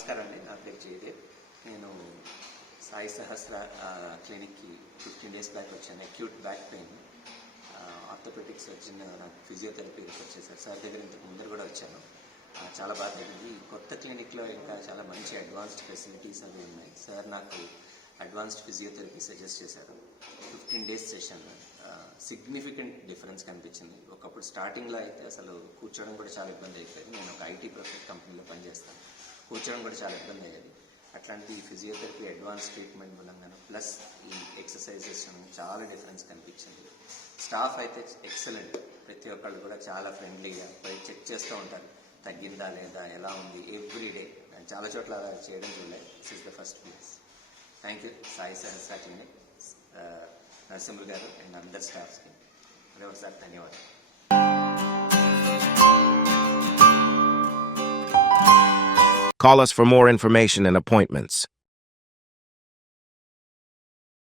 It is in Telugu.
నమస్కారం అండి. నా పేరు జయదేవ్. నేను సాయి సహస్ర క్లినిక్కి 15 డేస్ బ్యాక్ వచ్చాను. Acute back pain, orthopedic surgeon నాకు ఫిజియోథెరపీ రిఫర్ చేశారు. సార్ దగ్గర ఇంతకు ముందర కూడా వచ్చాను. చాలా బాగా తగ్గింది. కొత్త క్లినిక్లో ఇంకా చాలా మంచి అడ్వాన్స్డ్ ఫెసిలిటీస్ అవి ఉన్నాయి. సార్ నాకు అడ్వాన్స్డ్ ఫిజియోథెరపీ సజెస్ట్ చేశారు. 15 డేస్ సెషన్ సిగ్నిఫికెంట్ డిఫరెన్స్ కనిపించింది. ఒకప్పుడు స్టార్టింగ్లో అయితే అసలు కూర్చోవడం కూడా చాలా ఇబ్బంది అయిపోయింది. నేను ఒక ఐటీ ప్రొఫెట్ కంపెనీలో పనిచేస్తాను. కూర్చోవడం కూడా చాలా ఇబ్బంది అయ్యేది. అట్లాంటి ఫిజియోథెరపీ అడ్వాన్స్ ట్రీట్మెంట్ మూలంగాను ప్లస్ ఈ ఎక్సర్సైజెస్ చాలా డిఫరెన్స్ కనిపించింది. స్టాఫ్ అయితే ఎక్సలెంట్. ప్రతి ఒక్కళ్ళు కూడా చాలా ఫ్రెండ్లీగా పోయి చెక్ చేస్తూ ఉంటారు, తగ్గిందా లేదా, ఎలా ఉంది ఎవ్రీడే. నేను చాలా చోట్ల చేయడం చూడలేదు. This is the first place. Thank you Sai Sahasra clinic, Narasimhulu గారు అండ్ అందర్ స్టాఫ్స్కి మరొకసారి ధన్యవాదాలు. Call us for more information and appointments.